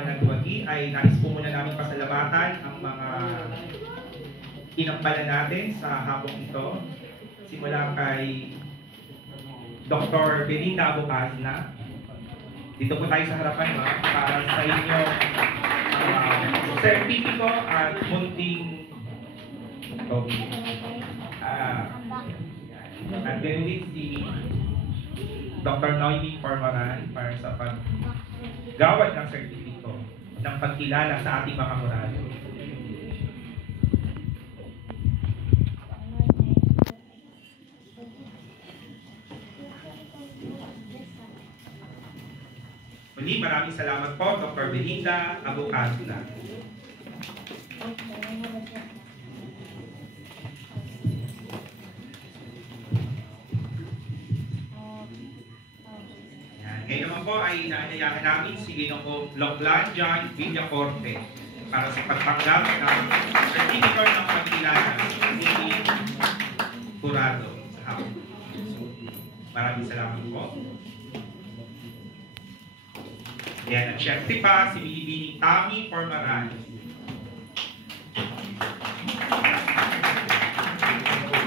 Nagwagi ay nais po muna namin pasalamatan ang mga inampalan natin sa hapong ito. Simula kay Dr. Belinda Abocazna. Dito po tayo sa harapan para sa inyo sertipiko at munting at then din si Dr. Noemi Formaran para sa paggawad ng sertipiko ng pagkilala sa ating mga muralo. Muli, maraming salamat po, Dr. Belinda Abocazna. Ngayon naman po ay inaanayahan namin si Ginoong Loklan John Villacorte para sa pagtanggap ng certificate ng pagkilala ni Jurado sa hapon. Maraming salamat po. Yan, at syempre pa si Bilibining Tami Formaran.